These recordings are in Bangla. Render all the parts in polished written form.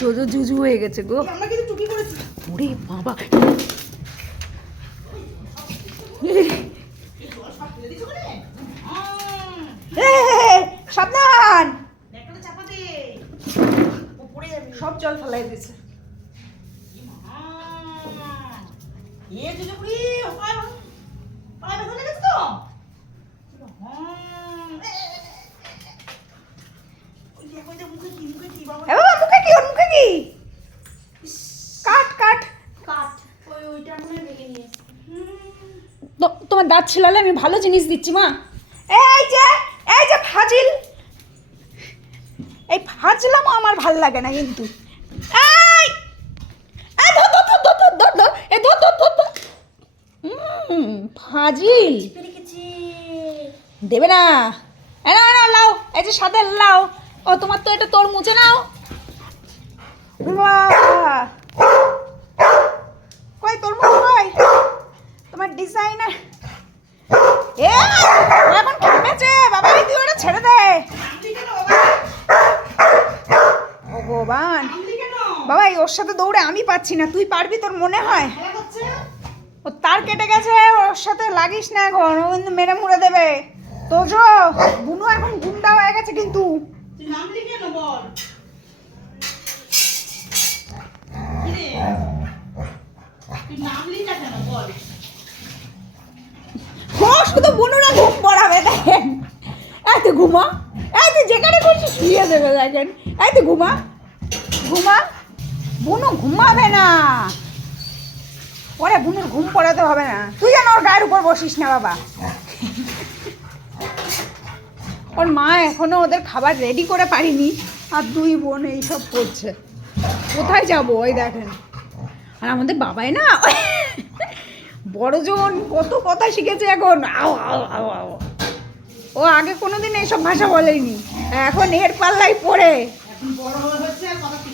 জোজো জুজু হয়ে গেছে গো। ওরে বাবা, সাবধান, সব জল ফেলাই দিয়েছে। মুখে কি, ওর মুখে কি? কাট কাট কাট, ওইটা মনে ভেঙে নিয়েছে। তোমার দাঁত ছিলালে আমি ভালো জিনিস দিচ্ছি মা। এই যে ফাজিল, এই ফাজলামো আমার ভাল লাগে না কিন্তু। ফাজিল দেবে না। লাও, এই যে সাথে লাও। ও তোমার তো এটা তোর মুছে নাও। কই তোর মুছে কই? তোমার ডিজাইনার এখন খেপেছে বাবা, এই তুই ওটা ছেড়ে দে। ভগবান বাবা, ওর সাথে দৌড়ে আমি পাচ্ছি না, তুই পারবি তোর মনে হয়? ও তার কেটে গেছে, ওর সাথে লাগিস না এখন, ও কিন্তু মেরে মুড়ে দেবে। তোজো বুনু এখন গুন্ডা হয়ে গেছে কিন্তু। শুধু বুনুরা ঘুম পড়াবে দেখেন। এই তুই ঘুমা, এই তুই যেখানে করছিস শুয়ে দেবে দেখেন। এই তুই ঘুমা ঘুমা, বুনু ঘুমাবে না। ওরে বুনুর ঘুম পড়াতে হবে না, তুই যেন ওর গায়ের উপর বসিস না বাবা। ওর মা এখনো ওদের খাবার রেডি করে পারিনি, আর দুই বোন এইসব করছে। কোথায় যাবো ওই দেখেন। আর আমাদের বাবাই না বড়জন কত কথা শিখেছে এখন। আও আও আও আও, ও আগে কোনোদিন এইসব ভাষা বলেনি, এখন এর পাল্লাই পড়ে।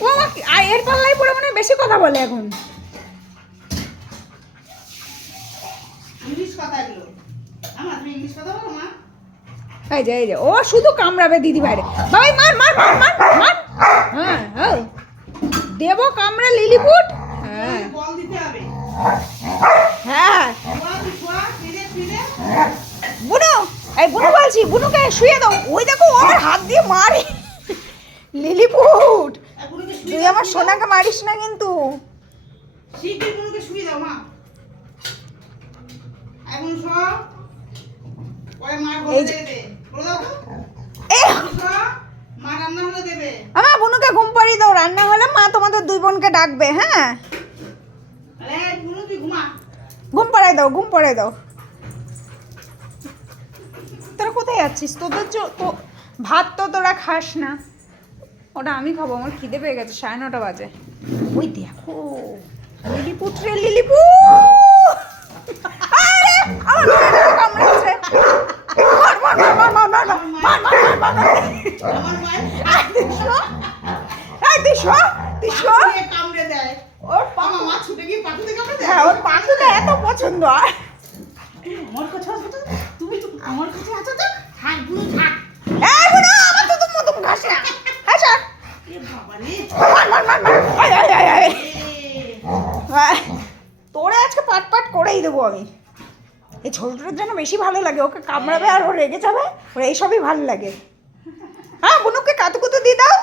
ও এর পাল্লাই পড়ে মানে বেশি কথা বলে এখন। এই যে ও শুধু কামড়াবে দিদি ভাইরে। ভাই মার মার মার মার মার। হ্যাঁ দেব কামড়া লিলিপুট। হ্যাঁ বুনু, এই বুনু বলছি, বুনুকে শুয়ে দাও। ওই দেখো আমার হাত দিয়ে মারে লিলিপুট। তুই আমার সোনাকে মারিস না কিন্তু। আমার বুনুকে ঘুম পাড়িয়ে দাও, রান্না হলে মা তোমাদের দুই বোনকে ডাকবে। হ্যাঁ ঘুম পাড়াই দাও, ঘুম পাড়াই দাও। তোরা কোথায় যাচ্ছিস? তোদের ভাত তো তোরা খাস না, ওটা আমি খাবো। আমার খিদে পেয়ে গেছে, 9:30 বাজে। ওই দেখো লিলিপুট রে লিলিপুট, ওর পাখুটা এত পছন্দ। তোরে আজকে পাট পাট করেই দেবো আমি। এই ছোটটার জন্য বেশি ভালো লাগে, ওকে কামড়াবে আর ও রেগে যাবে, ওর এইসবই ভালো লাগে। হ্যাঁ বুনুকে কাতুকুতু দিয়ে দাও,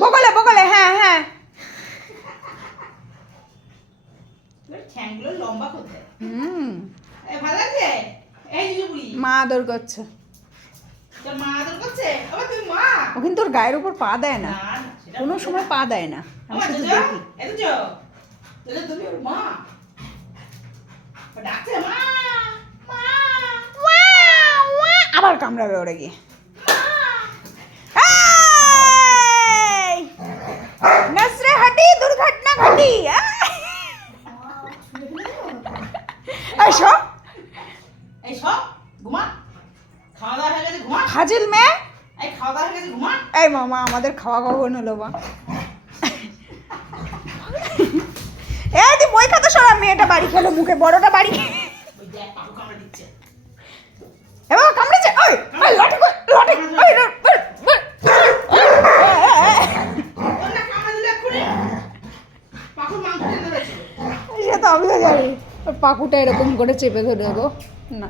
বগলে বগলে। হ্যাঁ হ্যাঁ মা আদর করছে। ও কিন্তু ওর গায়ের উপর পা দেয় না, কোনো সময় পা দেয় না, আমি শুধু দেখি। আবার কামড়াবে ওরে গিয়ে। নসরে হাটি দুর্ঘটনা ঘটি। ফাজিল মেয়ে। এই মামা আমাদের খাওয়া কখন হলো বা? এই তুই বই খাতা সরা, মেয়েটা বাড়ি খেলো মুখে, বড়টা বাড়ি এ বাবা কামড়েছে, ওই ওই লটে লটে, ওই সে তো আমিও জানি, ওর পাকুটা এরকম করে চেপে ধরে দেবো না।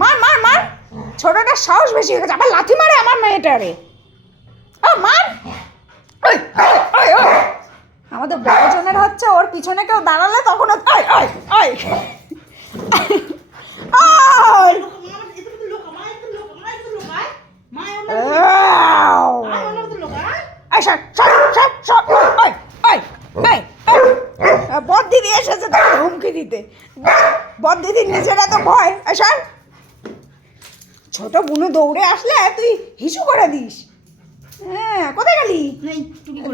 মার মার মার, ছোটটার সাহস বেশি হয়ে গেছে, আবার লাথি মারে আমার মেয়েটারে। মার, ওই ওই ওই, আমাদের বড়জনের হচ্ছে, ওর পিছনে কেউ দাঁড়ালে তখন ওই ওই ওই বদ দিদি এসেছে তাকে হুমকি দিতে, বদ দিদির নিজেরা তো ভয়। আসার ছোট বুনু দৌড়ে আসলে তুই হিসু করে দিস। হ্যাঁ কোথায় গেলি?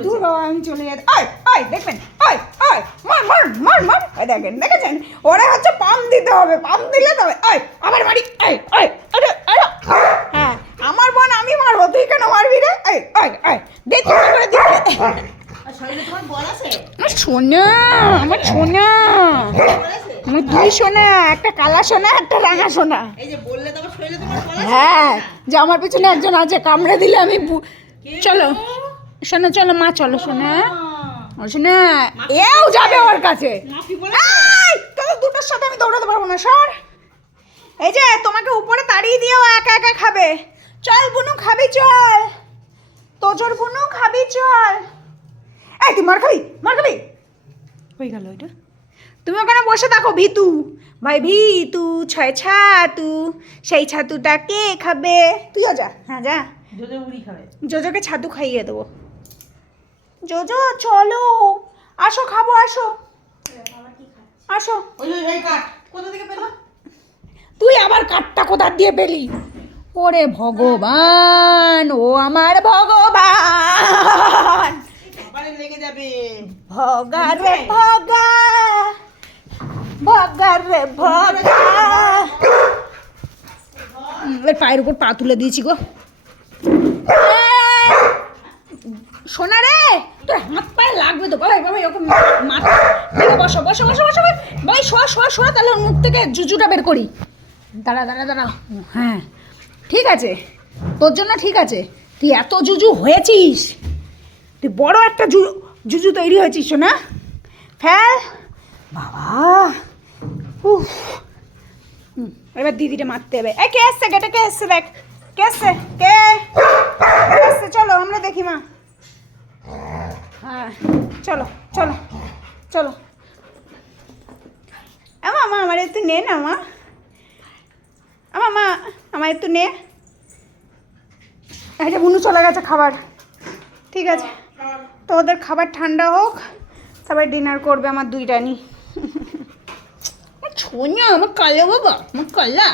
দূর বাবা, আমি চলে যাই। আয় আয় দেখবেন, আয় আয় মার মার মার মার, দেখেন দেখেছেন, ওরা হচ্ছে পাম্প দিতে হবে, পাম্প দিলে তবে। আয় আমার বাড়ি, আয় আয়, আরে আরে, হ্যাঁ আমার বোন আমি মারবো, তুই কেন মারবি রে? আয় আয় আয়, দেখ করে দিবে। আমার সোনা, আমার সোনা, আমার দুই সোনা, একটা কালা সোনা একটা রাঙা সোনা। হ্যাঁ, যে আমার পিছনে একজন আছে, কামড়ে দিলে আমি চলো শোনো, চলো মা, চলো শোনা, শোনা এও যাবে ওর কাছে। তবে দুটোর সাথে আমি দৌড়াতে পারবো না, সর। এই যে তোমাকে উপরে তাড়িয়ে দিয়েও একা একা খাবে। চল বুনু খাবি, চল তোজোর বুনু খাবি, চল। এই তুই মার খাবি, মার খাবি হয়ে গেল ওইটা। তুমি ওখানে বসে থাকো ভিতু ভাই, ভিতু ছয় ছাতু, সেই ছাতুটা কে খাবে? তুইও যা, হ্যাঁ যা, জোজোকে ছাতু খাইয়ে দেবো। জোজো চলো, আসো খাবো, আসো আসো। তুই আবার কাঠটা কোথা দিয়ে পেলি? ওরে ভগবান, ও আমার ভগবান, লেগে যাবে। ভগা রে ভগা, ভগা রে ভগা। এর পায়ের উপর পা তুলে দিয়েছি গো। সোনা রে, তোর হাত পায়ে লাগবে তো। ভাই বাবা ওকে মাথা থেকে বসো বসো বসো বসো ভাই, শোয়া শোয়া শোয়া, তাহলে ওর মুখ থেকে জুজুটা বের করি। দাঁড়া দাঁড়া দাঁড়া, হ্যাঁ ঠিক আছে, তোর জন্য ঠিক আছে। তুই এত জুজু হয়েছিস, তুই বড় একটা জুজু তৈরি হয়েছিস সোনা। ফেল বাবা, উফ। এবার দিদিটা মারতে হবে। এই কে এসছে গেটে, কে এসছে দেখ, কে এসছে, কে এসছে? চলো আমরা দেখি মা। হ্যাঁ চলো চলো চলো। আমা মা আমার একটু নে না মা, আমা মা আমার একটু নে। এটা বুনু চলে গেছে খাবার, ঠিক আছে তো ওদের খাবার ঠান্ডা হোক, তারপরে ডিনার করবে আমার দুইটা নি। ছোঁয়া আমার কালা বাবা, আমার কালা।